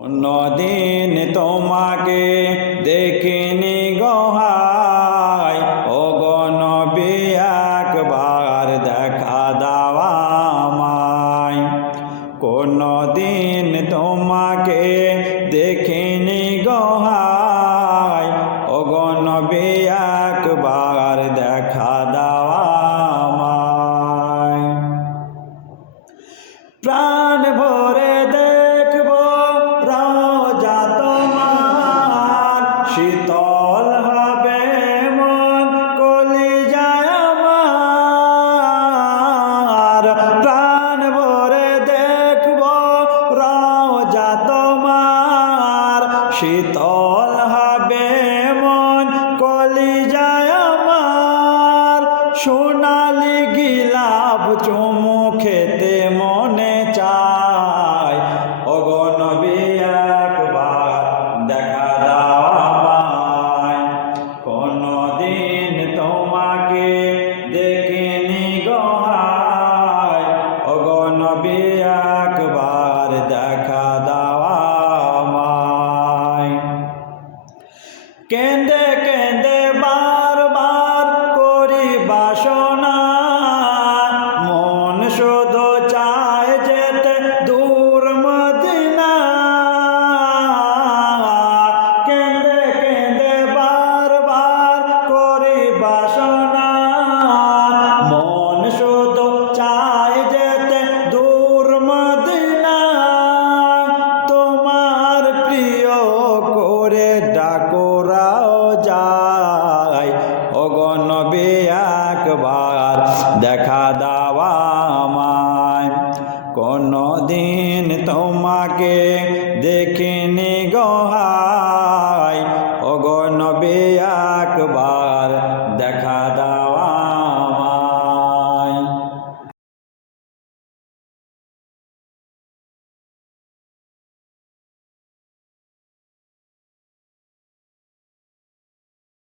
কোনদিন তোমাকে দেখিনি গোহাই, ও গো নবী একবার দেখা দাও আমায়। কোনদিন তোমাকে দেখিনি গোহাই, ও গো নবী একবার দেখা দাও আমায়। প্রাণ ভরে দেখবো রওজা তোমার, শীতল হবে মন কলিজায় আমার। প্রাণ ভরে দেখবো রওজা তোমার, শীতল হবে মন কলিজায় আমার। সোনালি গিলাপ চুমু খেতে মনে চায়, ও গো নবী একবার দেখা দাও আমায়। কোনদিন তোমাকে দেখিনি গোহাই, ও গো নবী একবার দেখা দাও আমায়। কেঁদে কেঁদে বারবার করি বাসনা, মন শুধু চায় যেতে দূর মদিনা। কেঁদে কেঁদে বারবার করি বাসনা, মন শুধু চায় যেতে দূর মদিনা। তোমার প্রিয় করে ডাকো যায়, ও গো নবী একবার দেখা দাও আমায়। কোনদিন তোমাকে দেখিনি গোহাই, ও গো নবী একবার দেখা দাও।